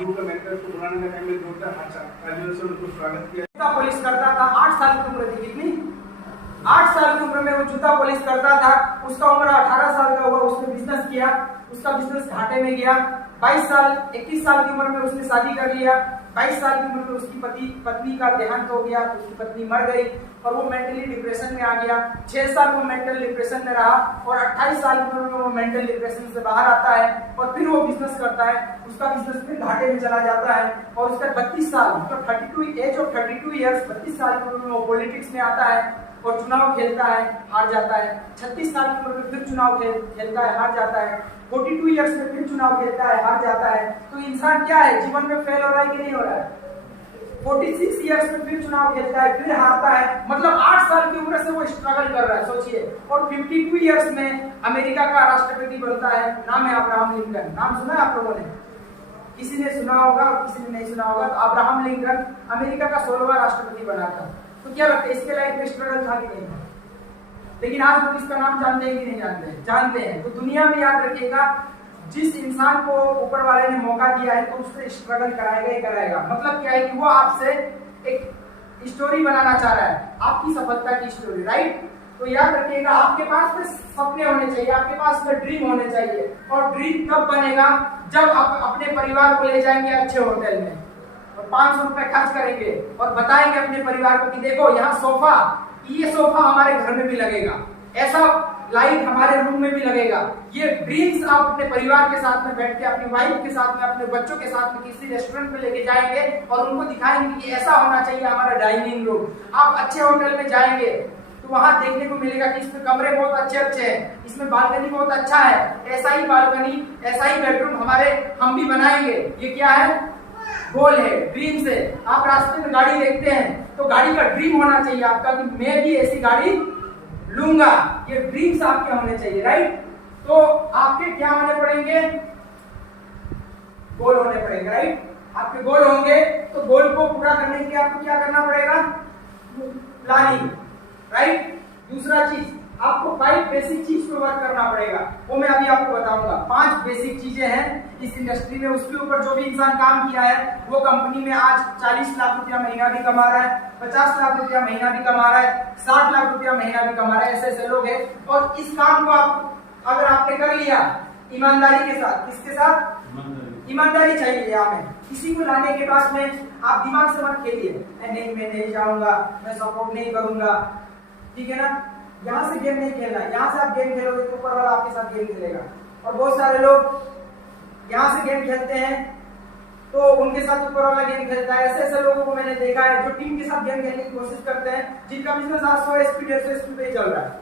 Group का mentor को बुलाने का टाइम में होता है। अच्छा, राजेंद्र सर को स्वागत किया। पुलिस करता था, 8 साल की उम्र थी। कितनी? 8 साल की उम्र में वो जूता पॉलिश करता था। उसका उम्र 18 साल का हुआ, उसने बिजनेस किया, उसका बिजनेस घाटे में गया। 21 साल की उम्र में उसने शादी कर लिया। 22 साल की उम्र में उसकी पत्नी का देहांत हो गया, उसकी पत्नी मर गई और वो मेंटली डिप्रेशन में आ गया। 6 साल वो मेंटल डिप्रेशन में रहा और 28 साल की उम्र में वो मेंटल डिप्रेशन से बाहर आता है और फिर वो बिजनेस करता है। उसका बिजनेस फिर घाटे में चला जाता है और उसका 32 साल मतलब 32 एज ऑफ 32 इयर्स 32 साल की उम्र में वो पॉलिटिक्स में आता है और चुनाव खेलता है, हार जाता है। 36 साल की उम्र में फिर चुनाव खेलता है, हार जाता है। 42 इयर्स में फिर चुनाव खेलता है, हार जाता है। तो इंसान क्या है, जीवन में फेल हो रहा है कि नहीं हो रहा है? 46 इयर्स में फिर चुनाव खेलता है, फिर हारता है। मतलब 8 साल की उम्र से वो स्ट्रगल कर रहा है, सोचिए। और 52 इयर्स में अमेरिका का राष्ट्रपति बनता है। नाम है अब्राहम लिंकन। नाम सुना है आप लोगों ने? किसी ने सुना होगा और किसी ने नहीं सुना होगा। तो अब्राहम लिंकन अमेरिका का 16वां राष्ट्रपति बना था। तो क्या लगता है, इसके लाइफ में स्ट्रगल था कि नहीं था? लेकिन आज लोग इसका नाम जानते हैं कि नहीं जानते हैं? जानते हैं। तो दुनिया में याद रखिएगा, जिस इंसान को ऊपर वाले ने मौका दिया है तो उससे स्ट्रगल कराएगा ही कराएगा। मतलब क्या है कि वो आपसे एक स्टोरी बनाना चाह रहा है, आपकी सफलता की स्टोरी, राइट? तो याद रखिएगा, आपके पास में सपने होने चाहिए, आपके पास में ड्रीम होने चाहिए। और ड्रीम कब बनेगा? जब आप अपने परिवार को ले जाएंगे अच्छे होटल में और 500 रुपए खर्च करेंगे और बताएंगे अपने परिवार को कि देखो यहाँ सोफा, ये सोफा हमारे घर में भी लगेगा, ऐसा लाइट हमारे रूम में भी लगेगा। ये ड्रीम्स आप अपने परिवार के साथ में बैठ के, अपनी वाइफ के साथ में, अपने बच्चों के साथ में किसी रेस्टोरेंट में लेके जाएंगे और उनको दिखाएंगे कि ऐसा होना चाहिए हमारा डाइनिंग रूम। आप अच्छे होटल में जाएंगे तो वहां देखने को मिलेगा कि इसमें कमरे बहुत अच्छे अच्छे हैं, इसमें बालकनी बहुत अच्छा है, ऐसा ही बालकनी, ऐसा ही बेडरूम हम भी बनाएंगे। ये क्या है? गोल है, ड्रीम्स है। आप रास्ते में गाड़ी देखते हैं तो गाड़ी का ड्रीम होना चाहिए आपका कि मैं भी ऐसी गाड़ी लूंगा। ये ड्रीम्स आपके होने चाहिए, राइट? तो आपके क्या होने पड़ेंगे? गोल होने पड़ेंगे, राइट? आपके गोल होंगे तो गोल को पूरा करने के लिए आपको क्या करना पड़ेगा? Planning, right? दूसरा चीज, आपको 5 बेसिक चीज पे वर्क करना पड़ेगा। वो मैं अभी आपको बताऊंगा। 5 बेसिक चीजें हैं इस इंडस्ट्री में, उसके ऊपर जो भी इंसान काम किया है वो कंपनी में आज 40 लाख रुपया महीना भी कमा रहा है, 50 लाख रुपया महीना भी कमा रहा है, 60 लाख रुपया महीना भी कमा रहा है। ऐसे लोग हैं। और इस काम को आप अगर आपने कर लिया ईमानदारी के साथ, किसके साथ? ईमानदारी चाहिए हमें। किसी को लाने के पास में आप दिमाग से मत खेलिए, नहीं मैं नहीं जाऊंगा, मैं सपोर्ट नहीं करूंगा, ठीक है ना? यहाँ से गेम नहीं खेलना। यहाँ से आप गेम खेलोगे तो ऊपर वाला आपके साथ गेम खेलेगा। और बहुत सारे लोग यहाँ से गेम खेलते हैं तो उनके साथ ऊपर वाला गेम खेलता है। ऐसे लोगों को मैंने देखा है जो टीम के साथ गेम खेलने की कोशिश करते हैं, जिनका बिजनेस आज 100 SP 150 SP पे चल रहा है,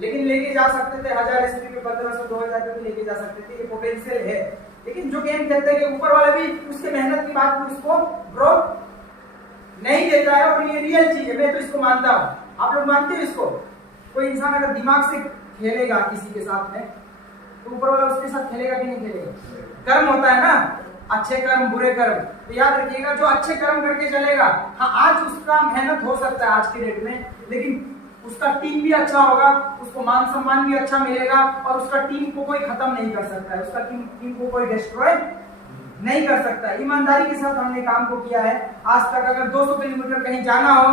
लेकिन लेके जा सकते थे 1000 SP पे, 1500 2000 पे लेके जा सकते थे। ये पोटेंशियल है। लेकिन जो गेम खेलते हैं कि ऊपर वाला भी उसके मेहनत की बात में उसको ग्रोथ नहीं देता है। और ये रियल चीज है, मैं तो इसको मानता हूँ। आप लोग मानते हो इसको? कोई इंसान अगर दिमाग से खेलेगा किसी के साथ में तो ऊपर वाला उसके साथ खेलेगा कि नहीं खेलेगा? कर्म होता है ना, अच्छे कर्म बुरे कर्म। तो याद रखिएगा, जो अच्छे कर्म करके चलेगा, हाँ आज उसका मेहनत हो सकता है आज के डेट में, लेकिन उसका टीम भी अच्छा होगा, उसको मान सम्मान भी अच्छा मिलेगा और उसका टीम को कोई खत्म नहीं कर सकता है, उसका टीम को कोई डिस्ट्रॉय नहीं कर सकता। ईमानदारी के साथ हमने काम को किया है आज तक। अगर 200 किलोमीटर कहीं जाना हो,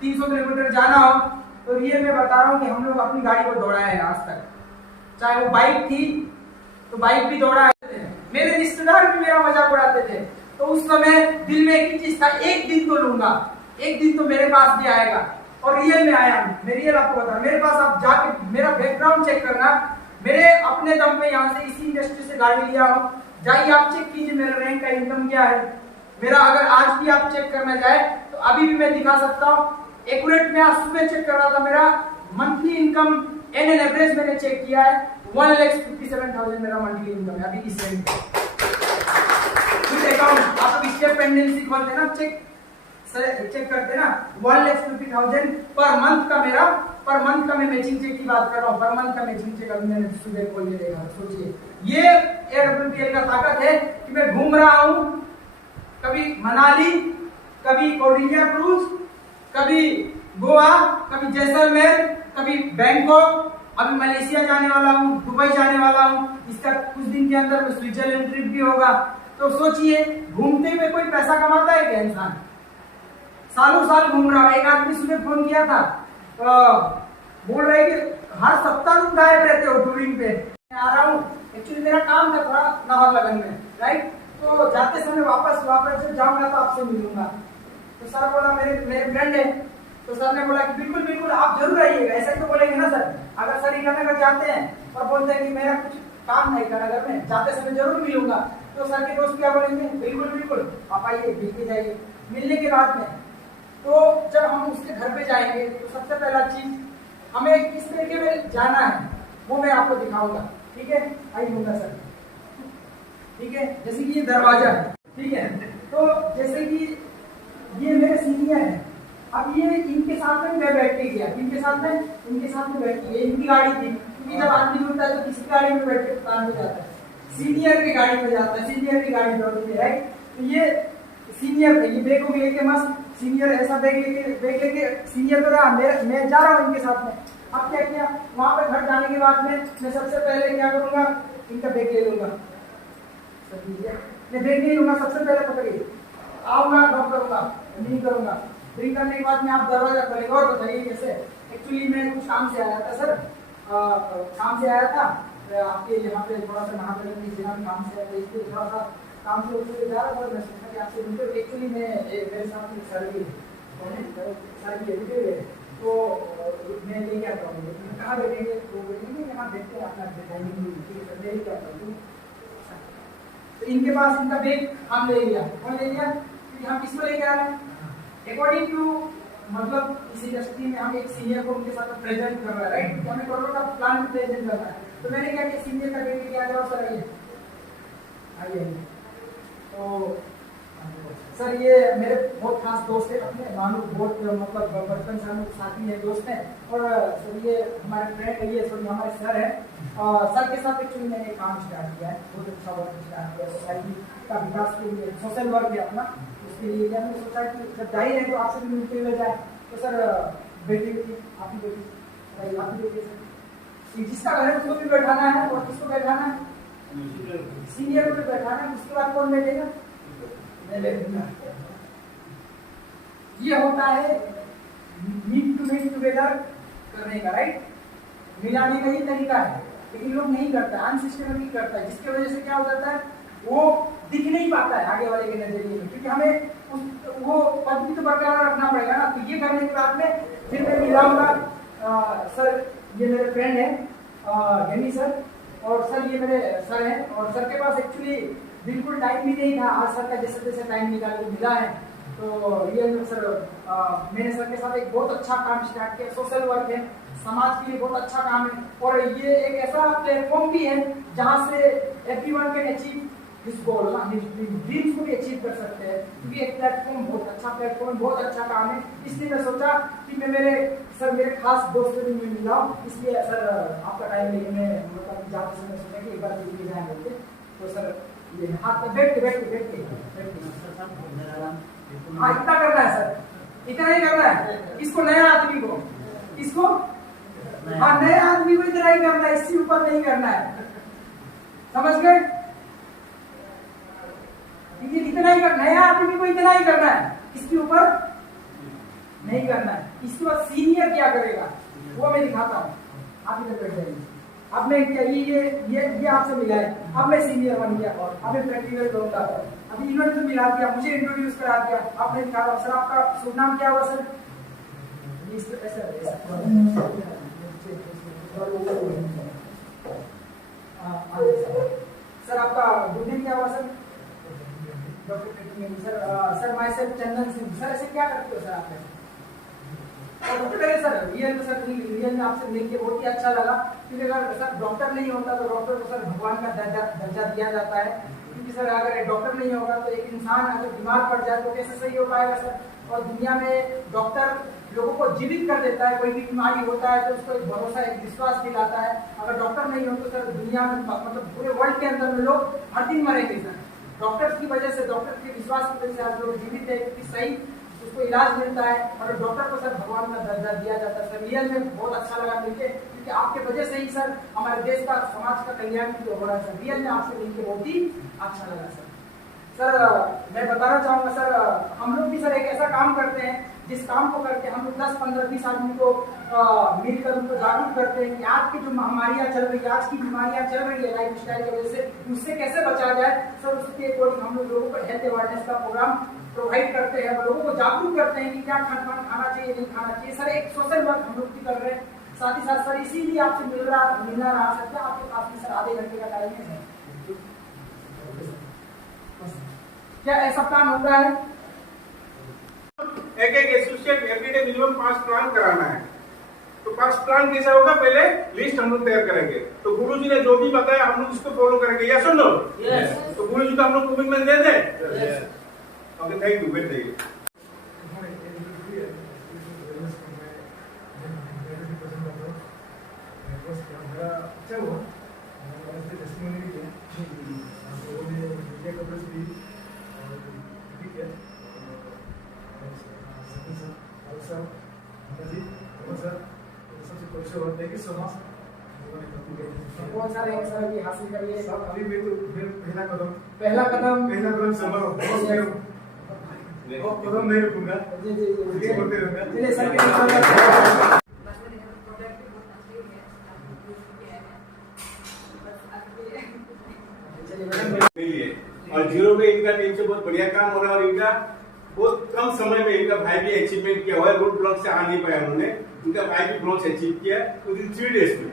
300 किलोमीटर जाना हो, तो रियल में बता रहा हूँ कि हम लोग अपनी गाड़ी को दौड़ाए हैं आज तक। चाहे वो बाइक थी तो बाइक भी दौड़ाए थे। मेरे रिश्तेदार भी मेरा मजाक उड़ाते थे। तो उस समय दिल में एक ही चीज था, एक दिन तो लूंगा, एक दिन तो मेरे पास भी आएगा। और रियल में आया। मैं रियल आपको बता, मेरे पास आप जाके मेरा बैकग्राउंड चेक करना, मेरे अपने दम पे यहाँ से इसी इंडस्ट्री से गाड़ी लिया हूँ। जाइए आप चेक कीजिए मेरा रैंक का इनकम क्या है। मेरा अगर आज भी आप चेक करना जाए तो अभी भी मैं दिखा सकता हूँ। एक्यूरेट में आज सुबह चेक कर रहा था, मेरा मंथली इनकम एन एवरेज मैंने चेक किया है 1,57,000 मेरा मंथली इनकम है अभी इस रैंक पे। अकाउंट आप स्टेप पेंडेंसी खोलते ना, चेक करते ना, 1,50,000 पर मंथ का मेरा, पर मंथ का मैं मैचिंग चेक की बात कर रहा हूँ। पर मंथ का मैचिंग चेक अभी मैंने सुबह खोल के देखा। सोचिए ये AWPL का ताकत है कि मैं घूम रहा हूँ, कभी मनाली, कभी कोरिया क्रूज, कभी गोवा, कभी जैसलमेर, कभी बैंकॉक, अभी मलेशिया जाने वाला हूँ, दुबई जाने वाला हूँ। इसका कुछ दिन के अंदर स्विट्जरलैंड ट्रिप भी होगा। तो सोचिए घूमते हुए कोई पैसा कमाता है क्या इंसान? सालों साल घूम रहा है। एक आदमी सुबह फोन किया था, बोल रहे कि हर सप्ताह तुम गायब रहते हो टूरिंग पे। मैं आ रहा हूँ, एक्चुअली मेरा काम था थोड़ा नाहरलगुन में, राइट? तो जाते समय वापस जब जाऊंगा तो आपसे मिलूंगा। तो सर बोला मेरे फ्रेंड है, तो सर ने बोला कि बिल्कुल बिल्कुल आप जरूर आइएगा। ऐसा ही तो बोलेंगे ना सर। अगर सर ईटानगर जाते हैं और बोलते हैं कि मेरा कुछ काम है ईटानगर में, जाते समय जरूर मिलूंगा, तो सर के दोस्त क्या बोलेंगे? बिल्कुल बिल्कुल आप आइए, मिल के जाइए। मिलने के बाद में तो जब हम उसके घर पे जाएंगे तो सबसे पहला चीज हमें किस तरीके में जाना है वो मैं आपको दिखाऊंगा, ठीक है? आइएगा सर, ठीक है? जैसे कि ये दरवाजा है, ठीक है? तो जैसे कि ये मेरे सीनियर है, अब ये इनके साथ में मैं बैठ के गया, इनके साथ में बैठ के, इनकी गाड़ी थी, क्योंकि जब आदमी जुड़ता है तो किसी गाड़ी में बैठ के प्लान हो जाता है, सीनियर की गाड़ी में जाता है, सीनियर की गाड़ी दौड़ती है, राइट? तो ये सीनियर थे, ये बैग को लेके मस्त सीनियर ऐसा बैग लेके सीनियर तो रहा, मैं जा रहा हूँ इनके साथ में। अब क्या किया, वहां पे घर जाने के बाद में मैं सबसे पहले क्या करूंगा, इनका बैग ले लूंगा। मैं बैग नहीं लूंगा, सबसे पहले पकड़िए, आऊंगा ड्रॉप करूंगा, नहीं करूंगा। ड्रिंक करने के बाद में आप दरवाजा खोलेंगे और बताइए कैसे। एक्चुअली मैं कुछ काम से आया था सर, काम से आया था आपके यहाँ पे, थोड़ा सा महानगर की जिला में काम से आया था, इसलिए थोड़ा सा काम से होकर जा रहा था। मैं सोचा कि आपसे मिलकर, एक्चुअली मैं मेरे साथ में सर की एडिटर है, तो मैं लेके आता हूँ। कहाँ बैठेंगे? तो बोलेंगे यहाँ बैठते हैं, अपना डिजाइनिंग ले क्या करूँ। तो इनके पास इनका बैग हम ले लिया। कौन ले लिया? क्योंकि हम किसको लेके आ रहे हैं अकॉर्डिंग टू, मतलब इस इंडस्ट्री में हम एक सीनियर को उनके साथ प्रेजेंट कर रहे हैं, राइट? तो हमें करोड़ का प्लान प्रेजेंट करना है। तो मैंने क्या किया, सीनियर का बैग लेके आ जाओ सर, आइए। तो सर ये मेरे बहुत खास दोस्त है, अपने मानो बहुत मतलब बचपन से हम साथी है, दोस्त हैं। और सर ये हमारे फ्रेंड है, ये सॉरी हमारे सर है। सर के साथ एक्चुअली मैंने काम स्टार्ट किया है, बहुत अच्छा वर्क स्टार्ट किया सोसाइटी का विकास के लिए, सोशल वर्क है अपना। उसके लिए क्या मैंने सोचा कि जब जाहिर है तो आपसे भी मिलते हुए जाए। तो सर बेटी आपकी बेटी आप भी बेटी सर, जिसका घर है उसको भी बैठाना है, और किसको बैठाना है? सीनियर को बैठाना है। उसके बाद कौन बैठेगा? मैं बैठूंगा। ये होता है मीट टुगेदर करने का, राइट? मिलाने का ही तरीका है, लेकिन लोग नहीं करता, अनसिस्टमेटिक करता है, जिसकी वजह से क्या हो जाता है, वो दिख नहीं पाता है आगे वाले के नजरिए में, क्योंकि हमें वो पद भी तो बरकरार रखना पड़ेगा ना। तो ये करने के बाद में फिर मैं मिलाऊंगा। सर ये मेरे फ्रेंड है गनी सर, और सर ये मेरे सर हैं, और सर के पास एक्चुअली बिल्कुल टाइम भी नहीं था, आज सर का जैसे जैसे टाइम निकाल के मिला है। तो ये सर मैंने सर के साथ एक बहुत अच्छा काम स्टार्ट किया, सोशल वर्क है, समाज के लिए बहुत अच्छा काम है। और ये एक ऐसा प्लेटफॉर्म भी है जहाँ से everyone can achieve his goal, his dreams को भी अचीव कर सकते हैं, क्योंकि एक प्लेटफॉर्म बहुत अच्छा प्लेटफॉर्म, बहुत अच्छा काम है। इसलिए मैं सोचा कि मैं मेरे खास दोस्त से भी मिल जाऊँ, इसलिए सर आपका टाइम लेके मैं मतलब जाते समय सोचा कि एक बार मिल के जाए बोलते। तो सर ये हाथ में बैठ के हाँ इतना करना है सर, इतना ही करना है। इसको नया आदमी को, इसको हाँ नया आदमी को इतना ही करना है, इससे ऊपर नहीं करना है, समझ गए? इतना ही नया आदमी को इतना ही करना है, इसके ऊपर नहीं करना है। इसके बाद सीनियर क्या करेगा वो मैं दिखाता हूँ, आप इधर बैठ जाइए। अब मैं क्या ये आपसे मिला है, अब मैं सीनियर बन गया, और अब मैं प्रैक्टिकल करूंगा। अभी इन्होंने तो मिला दिया, मुझे इंट्रोड्यूस करा दिया, आपने दिखा। सर आपका शुभ नाम क्या हुआ सर? सर आपका गुड नेम क्या हुआ sir? Sir my self Chandan Singh. Sir ऐसे क्या करते हो सर आप? सर रियल में आपसे मिलकर बहुत ही अच्छा लगा, क्योंकि अगर सर डॉक्टर नहीं होता तो डॉक्टर को सर भगवान का दर्जा दिया जाता है, क्योंकि सर अगर डॉक्टर नहीं होगा तो एक इंसान अगर बीमार पड़ जाए तो कैसे सही हो पाएगा सर? और दुनिया में डॉक्टर लोगों को जीवित कर देता है, कोई भी बीमारी होता है तो उसको एक भरोसा, एक विश्वास दिलाता है। अगर डॉक्टर नहीं हो तो सर दुनिया में मतलब पूरे वर्ल्ड के अंदर में लोग हर दिन मरेंगे सर। डॉक्टर की वजह से, डॉक्टर के विश्वास की वजह से आज लोग जीवित है, क्योंकि सही उसको इलाज मिलता है, और डॉक्टर को सर भगवान का दर्जा दिया जाता है। सर रियल में बहुत अच्छा लगा मिलके, क्योंकि आपके वजह से ही सर हमारे देश का, समाज का कल्याण भी हो रहा है सर। रियल में आपसे मिलकर बहुत ही अच्छा लगा सर। सर मैं बताना चाहूँगा सर, हम लोग भी सर एक ऐसा काम करते हैं जिस काम को करके हम लोग 10, 15, 20 आदमी को मिलकर उनको जागरूक करते हैं कि आज की जो महामारियाँ चल रही है, आज की बीमारियाँ चल रही है लाइफ स्टाइल की वजह से, उससे कैसे बचा जाए सर, उसके अकॉर्डिंग हम लोगों को हेल्थ अवेयरनेस का प्रोग्राम प्रोवाइड करते हैं, लोगों को जागरूक करते हैं कि क्या खाना चाहिए, नहीं खाना चाहिए। सर एक सोशल वर्क हम लोग भी कर रहे हैं, साथ ही साथ सर इसीलिए आपसे मिलना रहा सर। क्या आपके पास भी सर आधे घंटे का टाइम है? क्या ऐसा प्लान होता है? एक एसोसिएट एवरीडे मिनिमम 5 प्लान कराना है। तो 5 प्लान कैसा होगा, पहले लिस्ट हम लोग तैयार करेंगे। तो गुरुजी ने जो भी बताया हम लोग उसको फॉलो करेंगे, यस और नो? यस। तो गुरुजी को हम लोग कमिटमेंट दे दें? Yes. Okay, thank you, weight देंगे। कौन सा रैंक सर अभी हासिल करिए? अभी मैं तो पहला कदम संभालो, कदम नहीं रुकूंगा, जी जी जी ये करते रहूंगा। चलिए सर के नहीं है। और जीरो पे इनका टीम से बहुत बढ़िया काम हो रहा है और इनका बहुत कम समय में इनका भाई भी अचीवमेंट किया हुआ है। रोड ब्लॉक से आ नहीं पाया उन्होंने, इनका भाई भी ब्लॉक अचीव किया विद इन 3 डेज में।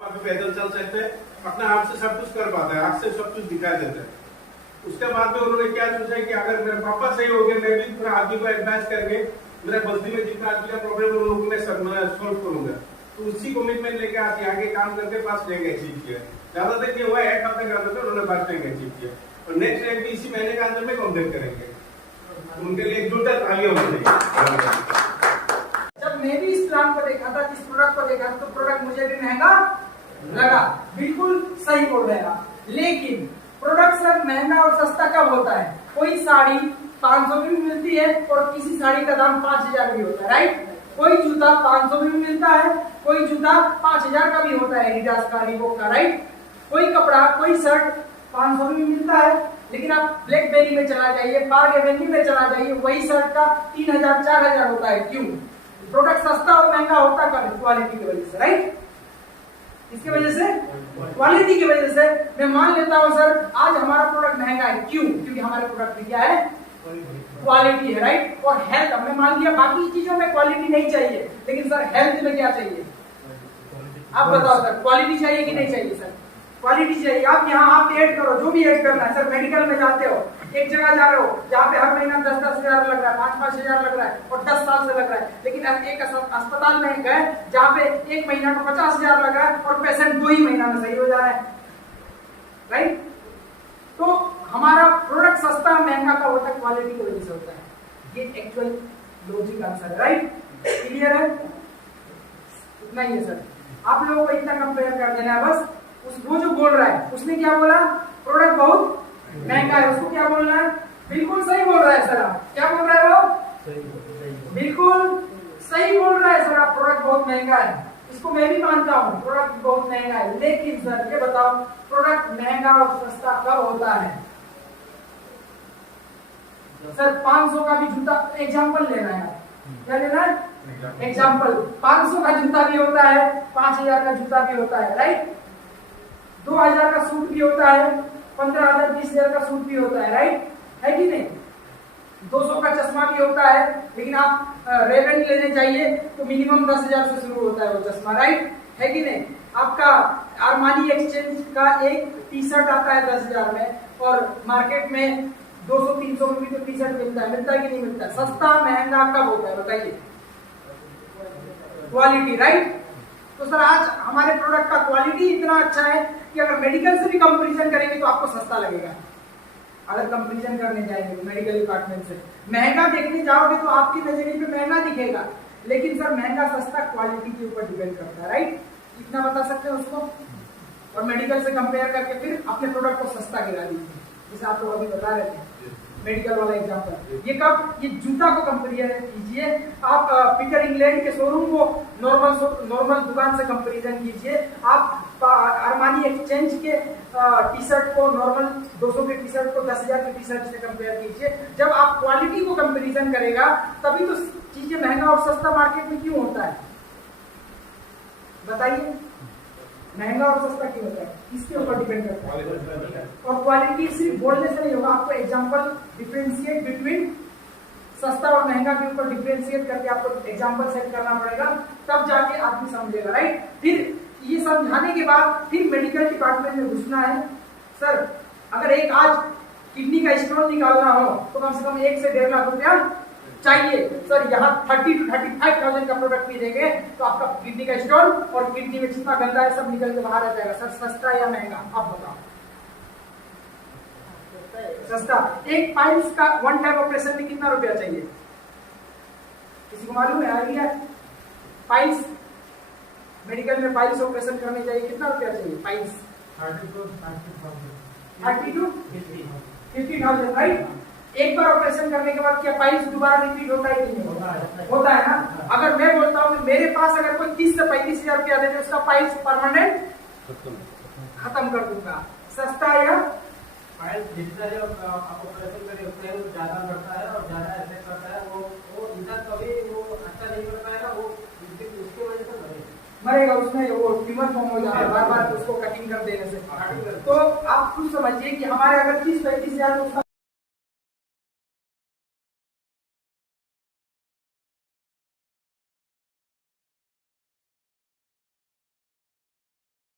आप पैदल चल सकते हैं, अपने आप से सब कुछ कर पाता है, आँख से सब कुछ दिखाई देता है। उसके बाद में उन्होंने क्या सोचा कि अगर मेरे पापा सही हो गए, मैं भी थोड़ा आदमी को एडवाइस करके मेरा बस्ती में जितना आदमी का प्रॉब्लम उन लोगों ने सॉल्व करूंगा। तो उसी कमिटमेंट लेके आगे काम करके 5 रैंक अचीव किया। ज्यादातर ये हुआ है 1 हफ्ते का था, उन्होंने 5 रैंक अचीव किया और नेक्स्ट रैंक भी इसी महीने के अंदर में कंप्लीट करेंगे। उनके लिए एक जोरदार तालियां होनी चाहिए। जब मैं भी इस प्लान को देखा था, इस प्रोडक्ट को देखा था, तो प्रोडक्ट मुझे भी महंगा लगा, बिल्कुल सही बोल रहे हैं आप। लेकिन प्रोडक्ट सर महंगा और सस्ता कब होता है? कोई साड़ी 500 में भी मिलती है और किसी साड़ी का दाम 5000 भी होता है, राइट? कोई जूता 500 में भी मिलता है, कोई जूता 5000 का भी होता है, एडिडास का, रीबॉक का, राइट? कोई कपड़ा, कोई शर्ट 500 में भी मिलता है, लेकिन आप ब्लैकबेरी में चला जाइए, पार्क एवेन्यू में चला जाइए, वही शर्ट का 3000 4000 होता है। क्यों? प्रोडक्ट सस्ता और महंगा होता कब? क्वालिटी की वजह से, राइट? इसकी वजह से, क्वालिटी की वजह से। मैं मान लेता हूं सर आज हमारा प्रोडक्ट महंगा है, क्यों? क्योंकि हमारे प्रोडक्ट में क्या है? क्वालिटी है, राइट? और हेल्थ, हमने मान लिया बाकी चीजों में क्वालिटी नहीं चाहिए, लेकिन सर हेल्थ में क्या चाहिए? आप बताओ सर, क्वालिटी चाहिए कि नहीं चाहिए? सर क्वालिटी चाहिए। आप यहाँ आप ऐड करो, जो भी ऐड करना है। सर मेडिकल में जाते हो, एक जगह जा रहे हो जहाँ पे हर महीना 10-10 हजार लग रहा है, 5-5 हजार लग रहा है और 10 साल से लग रहा है, लेकिन एक अस्पताल में गए जहाँ पे 1 महीना को 50 हजार लग रहा है और पेशेंट 2 ही महीना में सही हो जा रहा है, राइट? तो हमारा प्रोडक्ट सस्ता महंगा का होता है, क्वालिटी की वजह से होता है। ये एक्चुअल लॉजिक आंसर है, राइट? क्लियर है? इतना ही है सर, आप लोगों को इतना कंपेयर कर देना है बस। वो जो बोल रहा है उसने क्या बोला? प्रोडक्ट बहुत महंगा है। उसको क्या बोलना है? बिल्कुल सही बोल रहा है सर। आप क्या बोल रहे हो? बिल्कुल सही बोल रहा है सर। आप प्रोडक्ट बहुत महंगा है, इसको मैं भी मानता हूँ, प्रोडक्ट बहुत महंगा है। लेकिन सर ये बताओ, प्रोडक्ट महंगा और सस्ता कब होता है? सर 500 का भी जूता, एग्जाम्पल लेना है, क्या लेना है? एग्जाम्पल। 500 का जूता भी होता है, 5000 का जूता भी होता है, राइट? 2000 का सूट भी होता है, 15000 20000 का सूट भी होता है, राइट? है कि नहीं? 200 का चश्मा भी होता है, लेकिन आप रेवेंट लेने चाहिए तो मिनिमम 10,000 से शुरू होता है वो चश्मा, राइट? है कि नहीं? आपका आर्मानी एक्सचेंज का एक टी शर्ट आता है 10,000 में और मार्केट में 200-300 में भी तो टी शर्ट मिलता है कि नहीं मिलता है? सस्ता महंगा कब होता है बताइए? Quality, right? तो सर आज हमारे प्रोडक्ट का क्वालिटी इतना अच्छा है कि अगर मेडिकल से भी कंपैरिजन करेंगे तो आपको सस्ता लगेगा। अगर कंपैरिजन करने जाएंगे मेडिकल डिपार्टमेंट से, महंगा देखने जाओगे तो आपकी नजरिए पे महंगा दिखेगा, लेकिन सर महंगा सस्ता क्वालिटी के ऊपर डिपेंड करता है, राइट? इतना बता सकते हैं उसको। और मेडिकल से कंपेयर करके फिर अपने प्रोडक्ट को सस्ता गिरा दीजिए, जैसे आप लोग अभी बता रहे थे। मेडिकल वाला एग्जांपल। ये कब, ये जूता को कंपेरिजन कीजिए, आप पीटर इंग्लैंड के शोरूम को नॉर्मल दुकान से कंपेरिजन कीजिए, आप अरमानी एक्सचेंज के टी शर्ट को नॉर्मल 200 के टी शर्ट को 10,000 के टी शर्ट से कंपेयर कीजिए। जब आप क्वालिटी को कंपेरिजन करेगा तभी तो चीजें महंगा और सस्ता मार्केट में क्यों होता है, बताइए। महंगा और सस्ता क्यों होता है, इसके ऊपर डिपेंड करता है। और क्वालिटी सिर्फ बोलने से नहीं होगा, आपको एग्जांपल डिफरेंशिएट बिटवीन सस्ता और महंगा के ऊपर डिफरेंशिएट करके आपको एग्जांपल सेट करना पड़ेगा, तब जाके आदमी समझेगा, राइट। फिर ये समझाने के बाद फिर मेडिकल डिपार्टमेंट में घुसना है। सर अगर एक आज किडनी का स्टोन निकालना हो तो कम से कम 1 से 1.5 लाख रुपया चाहिए। सर यहाँ 30 to 35,000 का प्रोडक्ट भी देंगे तो आपका किडनी का स्टोन और किडनी में जितना गंदा है सब निकल के बाहर आ जाएगा। सर सस्ता या महंगा, आप बताओ। सस्ता। एक पाइल्स का 1 टाइम ऑपरेशन में कितना रुपया चाहिए, किसी को मालूम है, आइडिया? पाइल्स मेडिकल में पाइल्स ऑपरेशन करने चाहिए कितना रुपया चाहिए? Piles 30 to 50,000, right. एक बार ऑपरेशन करने के बाद क्या पाइल्स दोबारा रिपीट होता है कि नहीं? होता है ना। अगर मैं बोलता हूँ कि मेरे पास अगर कोई 30 से 35,000 रुपया दे दे, उसका पाइल्स परमानेंट खत्म कर दूंगा। सस्ता या पाइल्स जितना जो आप ऑपरेशन करें उतना ही ज्यादा बढ़ता है और ज्यादा इफेक्ट करता है। वो इंसान कभी वो अच्छा नहीं कर पाएगा, वो उसकी वजह से मरेगा, उसमें वो ट्यूमर फॉर्म हो जाता है बार बार उसको कटिंग कर देने से। तो आप खुद समझिए कि हमारे अगर 30-35,000